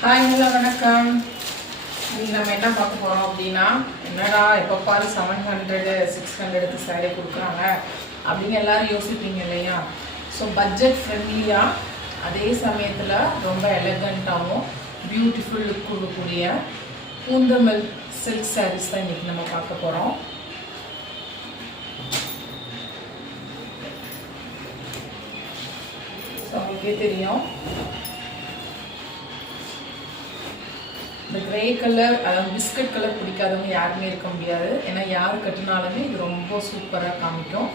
Hi hello வணக்கம். இன்னைக்கு நம்ம என்ன பார்க்க போகிறோம் அப்படின்னா, என்னடா எப்போ பாரு 700 600க்கு சாரீ கொடுக்குறாங்க அப்படின்னு எல்லாரும் யோசிப்பீங்க இல்லையா? ஸோ பட்ஜெட் ஃப்ரெண்ட்லியாக அதே சமயத்தில் ரொம்ப எலகண்ட்டாகவும் பியூட்டிஃபுல் லுக் கொடுக்கக்கூடிய பூந்தமல் சில்க் சாரீஸ் தான் இன்றைக்கி நம்ம பார்க்க போகிறோம். ஸோ உங்களுக்கே தெரியும், இந்த கிரே கலர், அதாவது பிஸ்கட் கலர் பிடிக்காதவங்க யாருமே இருக்க முடியாது. ஏன்னா யார் கட்டினாலுமே இது ரொம்ப சூப்பராக காமிக்கும்.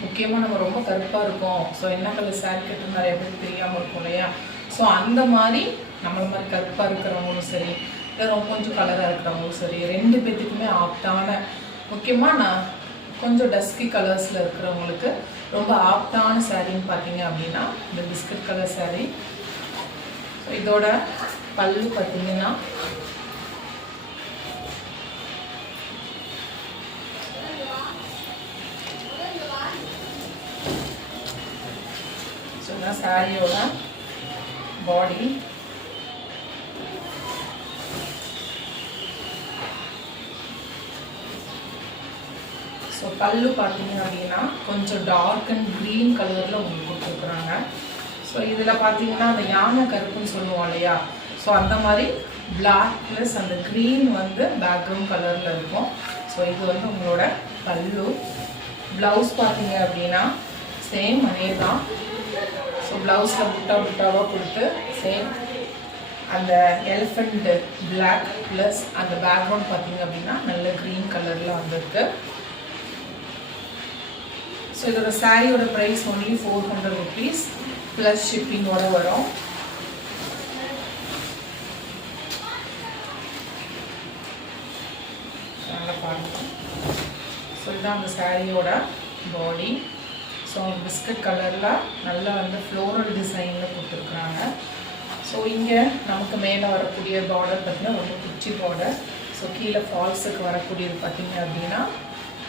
முக்கியமாக நம்ம ரொம்ப கருப்பாக இருக்கோம், ஸோ என்ன கலர் சாரீ கட்டுன்னு நிறைய பேருக்கு தெரியாமல் இருக்கும் இல்லையா? ஸோ அந்த மாதிரி நம்மள மாதிரி கருப்பாக இருக்கிறவங்களும் சரி, இல்லை ரொம்ப கொஞ்சம் கலராக இருக்கிறவங்களும் சரி, ரெண்டு பேர்த்துக்குமே ஆப்டான, முக்கியமாக நான் கொஞ்சம் டஸ்கி கலர்ஸில் இருக்கிறவங்களுக்கு ரொம்ப ஆப்டான சாரின்னு பார்த்தீங்க அப்படின்னா இந்த பிஸ்கட் கலர் சாரீ. ஸோ இதோட பல்லு பார்த்தீங்கன்னா சாரியோட பாடி. ஸோ பல்லு பார்த்தீங்க அப்படின்னா கொஞ்சம் டார்க் அண்ட் க்ரீன் கலரில் உங்களுக்கு கொடுத்துருக்குறாங்க. ஸோ இதில் பார்த்தீங்கன்னா அந்த யானை கருப்புன்னு சொல்லுவோம் இல்லையா? ஸோ அந்த மாதிரி பிளாக் ப்ளஸ் அந்த க்ரீன் வந்து பேக்ரவுண்ட் கலரில் இருக்கும். ஸோ இது வந்து உங்களோட பல்லு. ப்ளவுஸ் பார்த்தீங்க அப்படின்னா சேம் அதே தான். ஸோ ப்ளவுஸில் புட்டாவாக கொடுத்து சேம் அந்த எலிஃபண்ட் பிளாக் ப்ளஸ் அந்த பேக்ரவுண்ட் பார்த்தீங்க அப்படின்னா நல்ல க்ரீன் கலரில் வந்திருக்கு. ஸோ இதோட சாரியோட ப்ரைஸ் ஒன்லி 400 rupees ப்ளஸ் ஷிப்பிங்கோட வரும். நல்லா பாருங்க. ஸோ இதுதான் அந்த சாரியோட பாடி. ஸோ பிஸ்கட் கலரில் நல்லா வந்து ஃப்ளோரல் டிசைனில் கொடுத்துருக்குறாங்க. ஸோ இங்கே நமக்கு மேலே வரக்கூடிய பார்டர் பார்த்திங்கன்னா ரொம்ப குச்சி பார்டர். ஸோ கீழே ஃபால்ஸுக்கு வரக்கூடியது பார்த்திங்க அப்படின்னா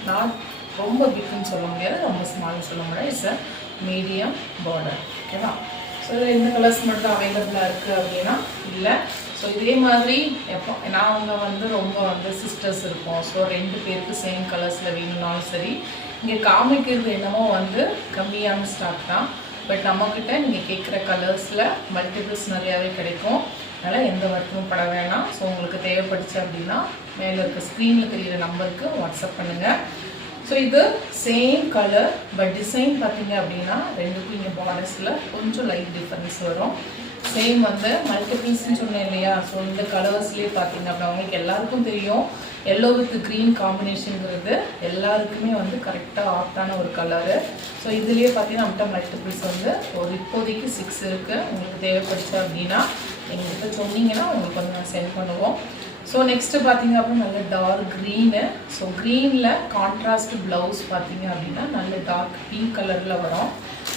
நான் ரொம்ப பிக்குன்னு சொல்ல முடியாது, ரொம்ப ஸ்மால்னு சொல்ல முடியாது. It's a medium border. ஓகேவா? ஸோ இதில் எந்த கலர்ஸ் மட்டும் அவைலபிளாக இருக்குது அப்படின்னா இல்லை. ஸோ இதே மாதிரி எப்போ நாங்கள் வந்து ரொம்ப வந்து சிஸ்டர்ஸ் இருப்போம். ஸோ ரெண்டு பேருக்கு சேம் கலர்ஸில் வேணும்னாலும் சரி, இங்கே காமிக்கிறது என்னமோ வந்து கம்மியான ஸ்டாக் தான். பட் நம்மக்கிட்ட நீங்கள் கேட்குற கலர்ஸில் மல்டிபிள்ஸ் நிறையாவே கிடைக்கும். அதனால் எந்த வருத்தமும் பட வேணாம். ஸோ உங்களுக்கு தேவைப்படுச்சு அப்படின்னா மேலே இருக்க ஸ்க்ரீனில் தெரிகிற நம்பருக்கு வாட்ஸ்அப் பண்ணுங்கள். ஸோ இது சேம் கலர் பட் டிசைன் பார்த்தீங்க அப்படின்னா ரெண்டுக்கும் இங்கே பார்டர்ஸில் கொஞ்சம் லைட் டிஃப்ரென்ஸ் வரும். சேம் வந்து மல்டிபிள்ஸ்ன்னு சொன்னேன் இல்லையா? ஸோ இந்த கலர்ஸ்லேயே பார்த்தீங்க அப்படின்னா அவங்களுக்கு எல்லாருக்கும் தெரியும், எல்லோ வித் க்ரீன் காம்பினேஷனுங்கிறது எல்லாருக்குமே வந்து கரெக்டாக ஆப்டான ஒரு கலரு. ஸோ இதுலேயே பார்த்தீங்கன்னா நம்மகிட்ட மல்டிபிள்ஸ் வந்து ஒரு இப்போதைக்கு 6 இருக்குது. உங்களுக்கு தேவைப்படுச்சு அப்படின்னா எங்கள்கிட்ட சொன்னீங்கன்னா உங்களுக்கு வந்து நான் சென்ட் பண்ணுவோம். ஸோ நெக்ஸ்ட்டு பார்த்தீங்க அப்படின்னா நல்ல டார்க் க்ரீனு. ஸோ க்ரீனில் கான்ட்ராஸ்ட் ப்ளவுஸ் பார்த்தீங்க அப்படின்னா நல்ல டார்க் பிங்க் கலரில் வரும்.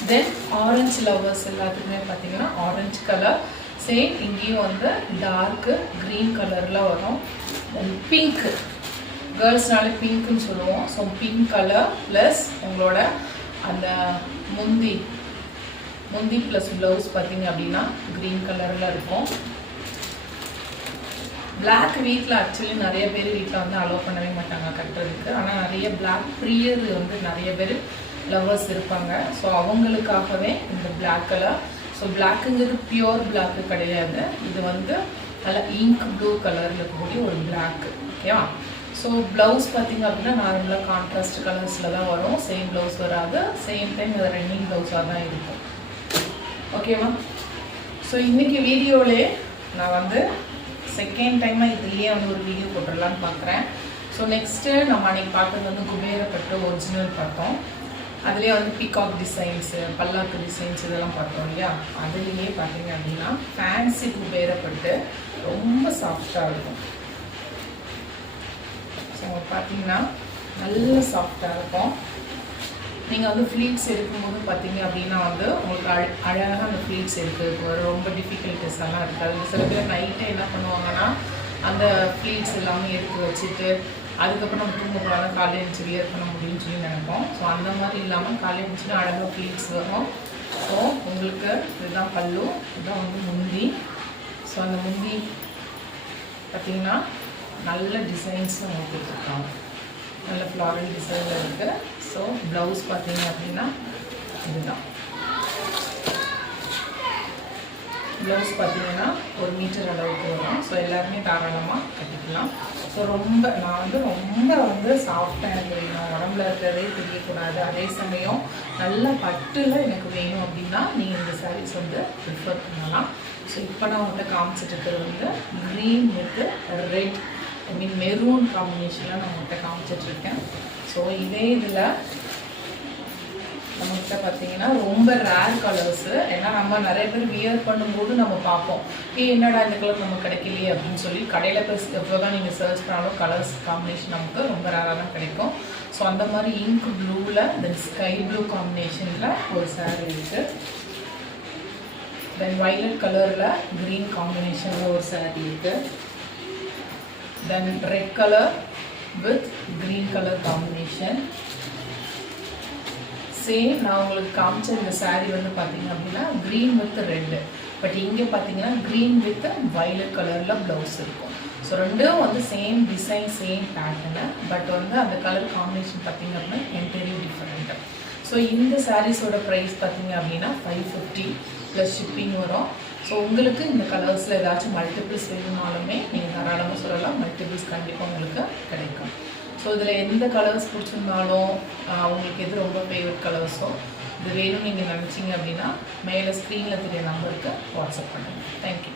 தென் ஆரஞ்சு லவர்ஸ் எல்லாத்துக்குமே பார்த்தீங்கன்னா ஆரஞ்சு கலர் சேம் இங்கேயும் வந்து டார்க்கு க்ரீன் கலரில் வரும். தென் பிங்க், கேர்ள்ஸ்னாலே பிங்க்குன்னு சொல்லுவோம். ஸோ பிங்க் கலர் ப்ளஸ் உங்களோட அந்த முந்தி ப்ளஸ் ப்ளவுஸ் பார்த்தீங்க அப்படின்னா க்ரீன் கலரில் இருக்கும். பிளாக் வீட்டில் ஆக்சுவலி நிறைய பேர் வீட்டில் வந்து அலோவ் பண்ணவே மாட்டாங்க கட்டுறதுக்கு. ஆனால் நிறைய பிளாக் ப்ரியர் வந்து நிறைய பேர் லவர்ஸ் இருப்பாங்க. ஸோ அவங்களுக்காகவே இந்த பிளாக் கலர். ஸோ பிளாக்குங்கிறது பியோர் பிளாக்கு கிடையாது, இது வந்து நல்லா இங்க் ப்ளூ கலரில் இருக்கக்கூடிய ஒரு பிளாக்கு. ஓகேவா? ஸோ ப்ளவுஸ் பார்த்திங்க அப்படின்னா நார்மலாக கான்ட்ராஸ்ட் கலர்ஸில் தான் வரும். சேம் ப்ளவுஸ் வராது. சேம் டைம் இது ரன்னிங் ப்ளவுஸாக தான் இருக்கும். ஓகேவா? ஸோ இன்றைக்கி வீடியோவிலே நான் வந்து செகண்ட் டைமாக இதுலேயே வந்து ஒரு வீடியோ போட்டுடலான்னு பார்க்குறேன். ஸோ நெக்ஸ்ட்டு நம்ம அன்றைக்கி பார்த்தது வந்து குபேரப்பட்டு ஒரிஜினல் பார்த்தோம். அதுலேயே வந்து பீகாக் டிசைன்ஸு, பல்லாக்கு டிசைன்ஸ் இதெல்லாம் பார்த்தோம் இல்லையா? அதுலேயே பார்த்தீங்க அப்படின்னா ஃபேன்சி குபேரப்பட்டு ரொம்ப சாஃப்டாக இருக்கும். ஸோ பார்த்தீங்கன்னா நல்ல சாஃப்டாக இருக்கும். நீங்கள் வந்து ஃப்ளீட்ஸ் எடுக்கும்போது பார்த்தீங்க அப்படின்னா வந்து உங்களுக்கு அழகாக அந்த ஃப்ளீட்ஸ் எடுக்கிறதுக்கு ரொம்ப டிஃபிகல்ட்டிஸ் எல்லாம் இருக்காது. சில பேர் நைட்டே என்ன பண்ணுவாங்கன்னா அந்த ஃப்ளீட்ஸ் எல்லாமே எடுத்து வச்சுட்டு அதுக்கப்புறம் நம்ம தூங்க போகலாம், காலையில் எழுந்துச்சு வியர் பண்ண முடியும்னு சொல்லி நினைப்போம். ஸோ அந்த மாதிரி இல்லாமல் காலையில் எழுந்துச்சுன்னா அழகாக ஃப்ளீட்ஸ் வரும். ஸோ உங்களுக்கு இதுதான் பல்லு, இதுதான் வந்து முந்தி. ஸோ அந்த முந்தி பார்த்திங்கன்னா நல்ல டிசைன்ஸும் கொடுத்துருக்காங்க, நல்ல ஃப்ளாரல் டிசைனில் இருக்குது. ஸோ ப்ளவுஸ் பார்த்தீங்க அப்படின்னா இதுதான். ப்ளவுஸ் பார்த்தீங்கன்னா 1 மீட்டர் அளவுக்கு வரும். ஸோ எல்லாருமே தாராளமாக கட்டிக்கலாம். ஸோ நான் ரொம்ப சாஃப்டாக எனக்கு வேணும், உடம்புல இருக்கிறதே தெரியக்கூடாது, அதே சமயம் நல்ல பட்டில் எனக்கு வேணும் அப்படின்னா நீங்கள் இந்த சாரீஸ் ப்ரிஃபர் பண்ணலாம். ஸோ இப்போ நான் உங்கள்கிட்ட காமிச்சிட்டு இருக்கிறது green with red, I mean maroon காம்பினேஷனில் நான் உங்கள்கிட்ட காமிச்சிட்ருக்கேன். ஸோ இதே இதில் நம்மகிட்ட பார்த்தீங்கன்னா ரொம்ப ரேர் கலர்ஸு. ஏன்னா நம்ம நிறைய பேர் வியர் பண்ணும்போது நம்ம பார்ப்போம், என்னடா இந்த கலர் நமக்கு கிடைக்கலையே அப்படின்னு சொல்லி கடையில் போய் எவ்வளோ தான் நீங்கள் சர்ச் பண்ணாலும் கலர்ஸ் காம்பினேஷன் நமக்கு ரொம்ப ரேராக தான் கிடைக்கும். ஸோ அந்த மாதிரி இங்க் ப்ளூவில் தென் ஸ்கை ப்ளூ காம்பினேஷனில் ஒரு சாரீ இருக்குது. தென் வயலட் கலரில் க்ரீன் காம்பினேஷனில் ஒரு சாரீ இருக்குது. தென் red colour with green colour combination. Same நான் உங்களுக்கு காமிச்ச இந்த சாரீ பார்த்தீங்க அப்படின்னா க்ரீன் வித் ரெட்டு, பட் இங்கே பார்த்தீங்கன்னா க்ரீன் வித் வயலட் கலரில் ப்ளவுஸ் இருக்கும். ஸோ ரெண்டும் same design same pattern, but அந்த கலர் காம்பினேஷன் பார்த்தீங்க அப்படின்னா என்டையர்லி டிஃப்ரெண்ட்டு. ஸோ இந்த சாரீஸோட ப்ரைஸ் பார்த்தீங்க அப்படின்னா 550 ப்ளஸ் ஷிப்பிங் வரும். ஸோ உங்களுக்கு இந்த கலர்ஸில் ஏதாச்சும் மல்டிபிள்ஸ் வேணுமாலுமே நீங்கள் தாராளமாக சொல்லலாம், மல்டிபிள்ஸ் கண்டிப்பாக உங்களுக்கு கிடைக்கும். ஸோ இதில் எந்த கலர்ஸ் பிடிச்சிருந்தாலும் உங்களுக்கு எது ரொம்ப ஃபேவரட் கலர்ஸோ இது வேணும் நீங்கள் நினச்சிங்க அப்படின்னா மேலே ஸ்க்ரீனில் தெரிய நம்பருக்கு வாட்ஸ்அப் பண்ணுங்கள். தேங்க்யூ.